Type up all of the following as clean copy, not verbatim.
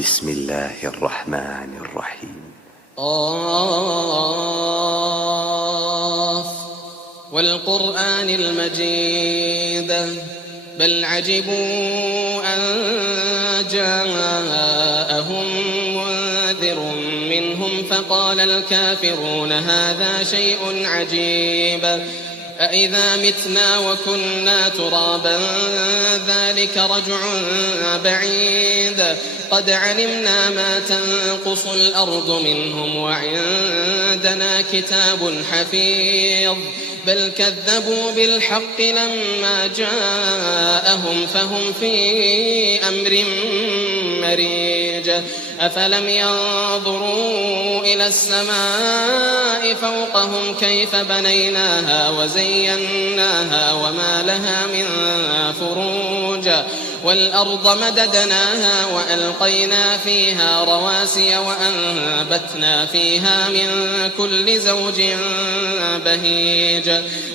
بسم الله الرحمن الرحيم. قاف والقرآن المجيد بل عجبوا أن جاءهم منذر منهم فقال الكافرون هذا شيء عجيب أإذا متنا وكنا ترابا ذلك رجع بعيد قد علمنا ما تنقص الأرض منهم وعندنا كتاب حفيظ بل كذبوا بالحق لما جاءهم فهم في أمر مريج أفلم ينظروا إلى السماء فوقهم كيف بنيناها وزيناها وما لها من فروج والأرض مددناها وألقينا فيها رواسي وأنبتنا فيها من كل زوج بهيج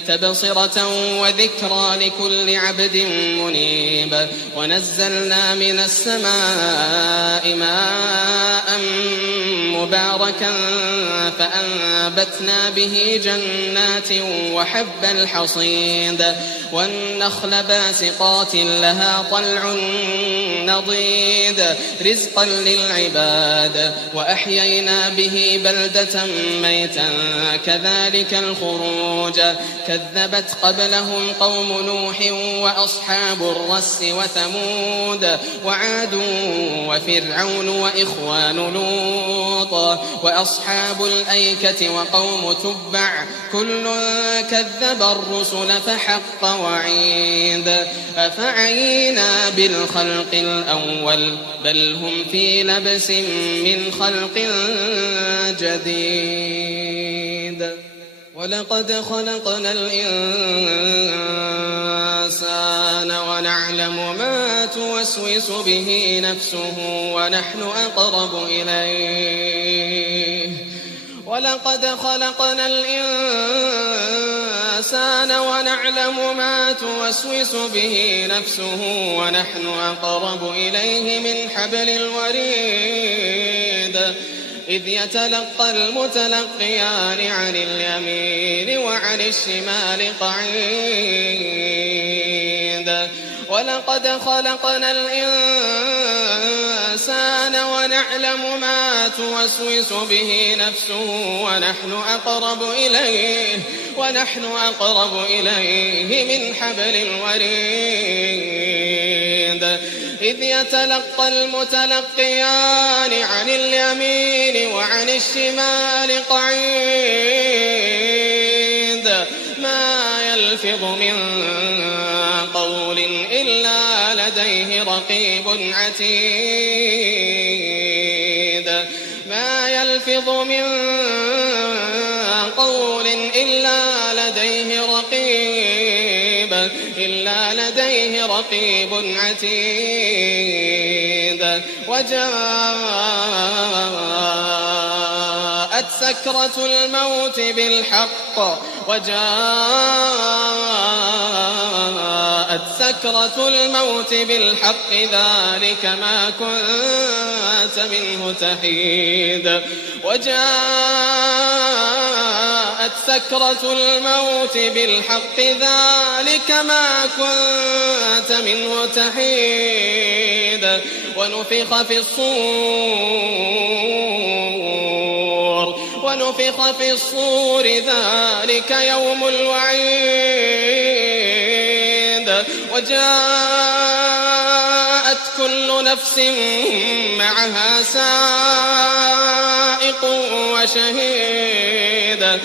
تبصرة وذكرى لكل عبد منيب ونزلنا من السماء ماء مباركا فأنبتنا به جنات وحب الحصيد والنخل باسقات لها طلع نضيد رزقا للعباد وأحيينا به بلدة ميتا كذلك الخروج كذبت قبلهم قوم نوح وأصحاب الرس وثمود وعاد وفرعون وإخوان لوط وأصحاب الأيكة وقوم تبع كل كذب الرسل فحق وعيد أفعينا بالخلق الأول بل هم في لبس من خلق جديد ولقد خلقنا الإنسان ونعلم ما توسوس به نفسه ونحن أقرب إليه ولقد خلقنا الإنسان ونعلم ما توسوس به نفسه ونحن أقرب إليه من حبل الوريد إذ يتلقى المتلقيان عن اليمين وعن الشمال قعيد ولقد خلقنا الإنسان ونعلم ما توسوس به نفسه ونحن أقرب إليه من حبل الوريد إذ يتلقى المتلقيان عن اليمين وعن الشمال قعيد ما يلفظ من قول إلا لديه رقيب عتيد ما يلفظ من قول إلا لديه رقيب عتيد وجاءت سكرة الموت بالحق ذلك ما كنت منه تحيد وجاءت سكرة الموت بالحق ذلك ما كنت منه تحيد ونفخ في الصور ذلك يوم الوعيد وجاءت كل نفس معها سائق وشهيد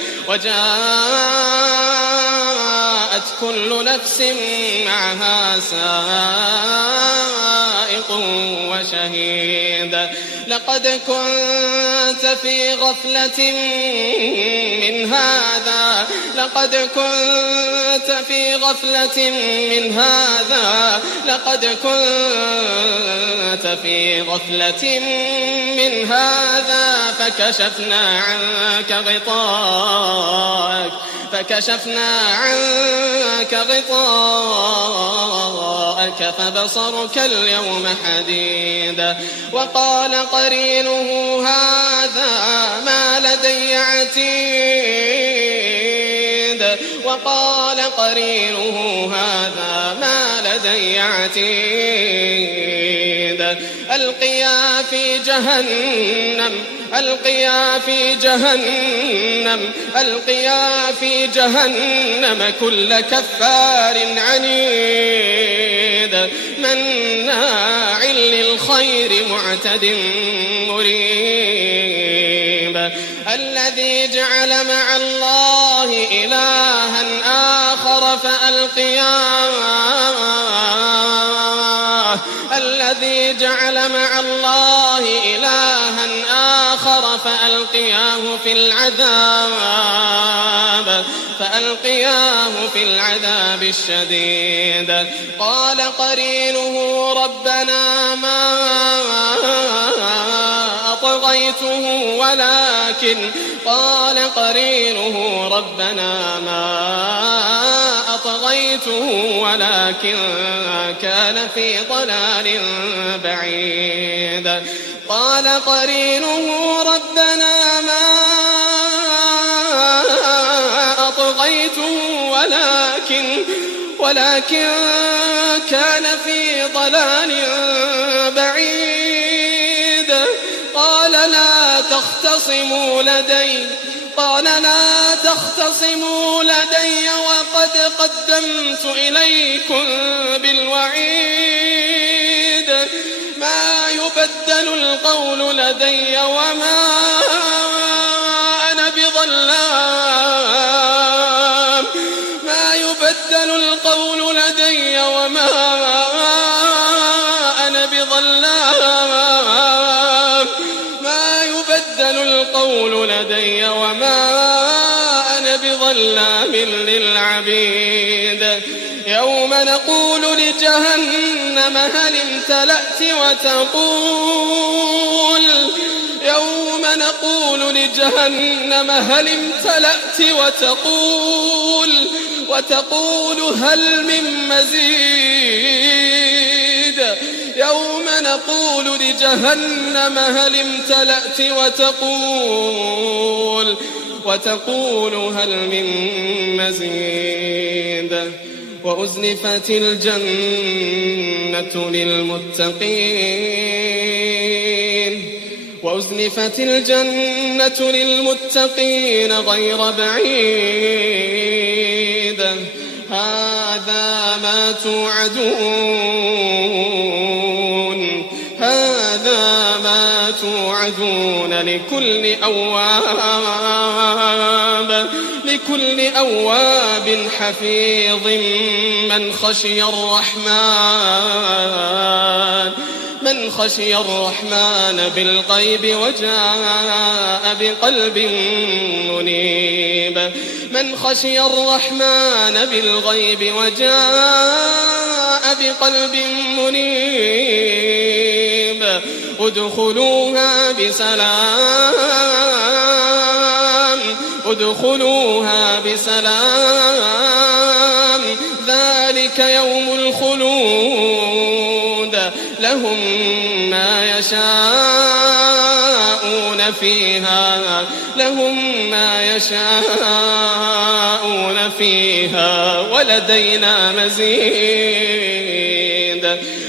لقد كنت في غفلة من هذا لقد كنت أنت في غفلة من هذا فكشفنا عنك غطاءك فبصرك اليوم حديد. وقال قرينه هذا ما لدي عتيد. ألقيا في جهنم كل كفار عنيد مناع للخير معتد مريب. الذي جعل مع الله إلها آخر فألقياه في العذاب الشديد. قال قرينه ربنا ما أطغيته ولكن كان في ضلال بعيد. قال قرينه ربنا ما أطغيته ولكن كان في ضلال بعيد. قال لا تختصموا لدي وقد قدمت إليكم بالوعيد. ما يبدل القول لدي وما أنا بظلام للعبيد. يوم نقول لجهنم هل امتلأت وتقول هل من مزيد. يوم نقول لجهنم هل امتلأت وتقول هل من مزيد. وأزلفت الجنة للمتقين غير بعيد. هذا ما توعدون لكل أواب حفيظ من خشي الرحمن بالغيب وجاء بقلب منيب. ادخلوها بسلام ذلك يوم الخلود. لهم ما يشاءون فيها ولدينا مزيد.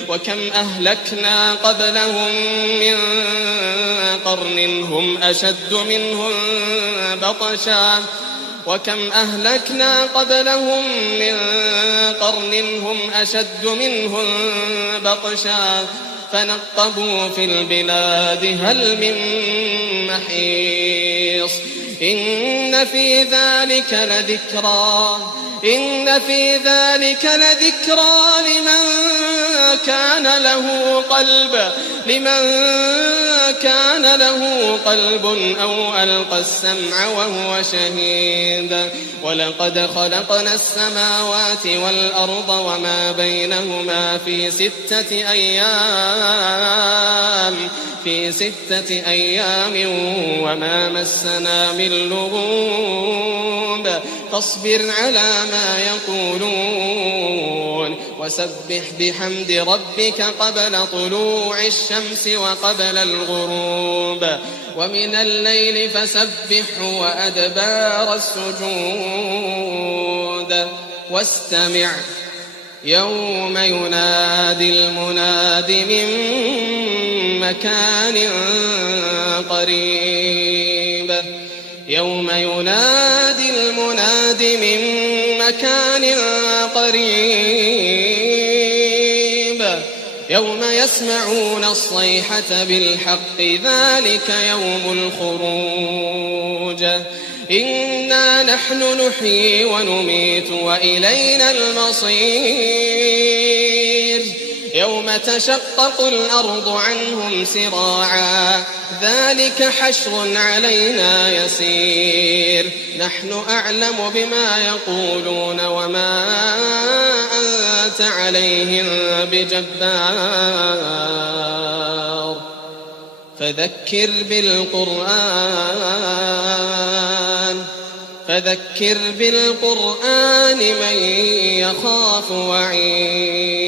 وكم أهلكنا قبلهم من قرن هم أشد منهم بطشا فنقبوا في البلاد هل من محيص. إن في ذلك لذكرى لمن كان له قلب أو ألقى السمع وهو شهيد ولقد خلقنا السماوات والأرض وما بينهما في 6 أيام وما مسنا من لغوب فاصبر على ما يقولون وسبح بحمد ربك قبل طلوع الشمس وقبل الغروب ومن الليل فسبحه وأدبار السجود واستمع يوم ينادي المناد من مكان قريب يوم ينادي المناد من مكان قريب يوم يسمعون الصيحة بالحق ذلك يوم الخروج إنا نحن نحيي ونميت وإلينا المصير يوم تشقق الأرض عنهم سراعا ذلك حشر علينا يسير نحن أعلم بما يقولون وما أنت عليهم بجبار فذكر بالقرآن من يخاف وعيد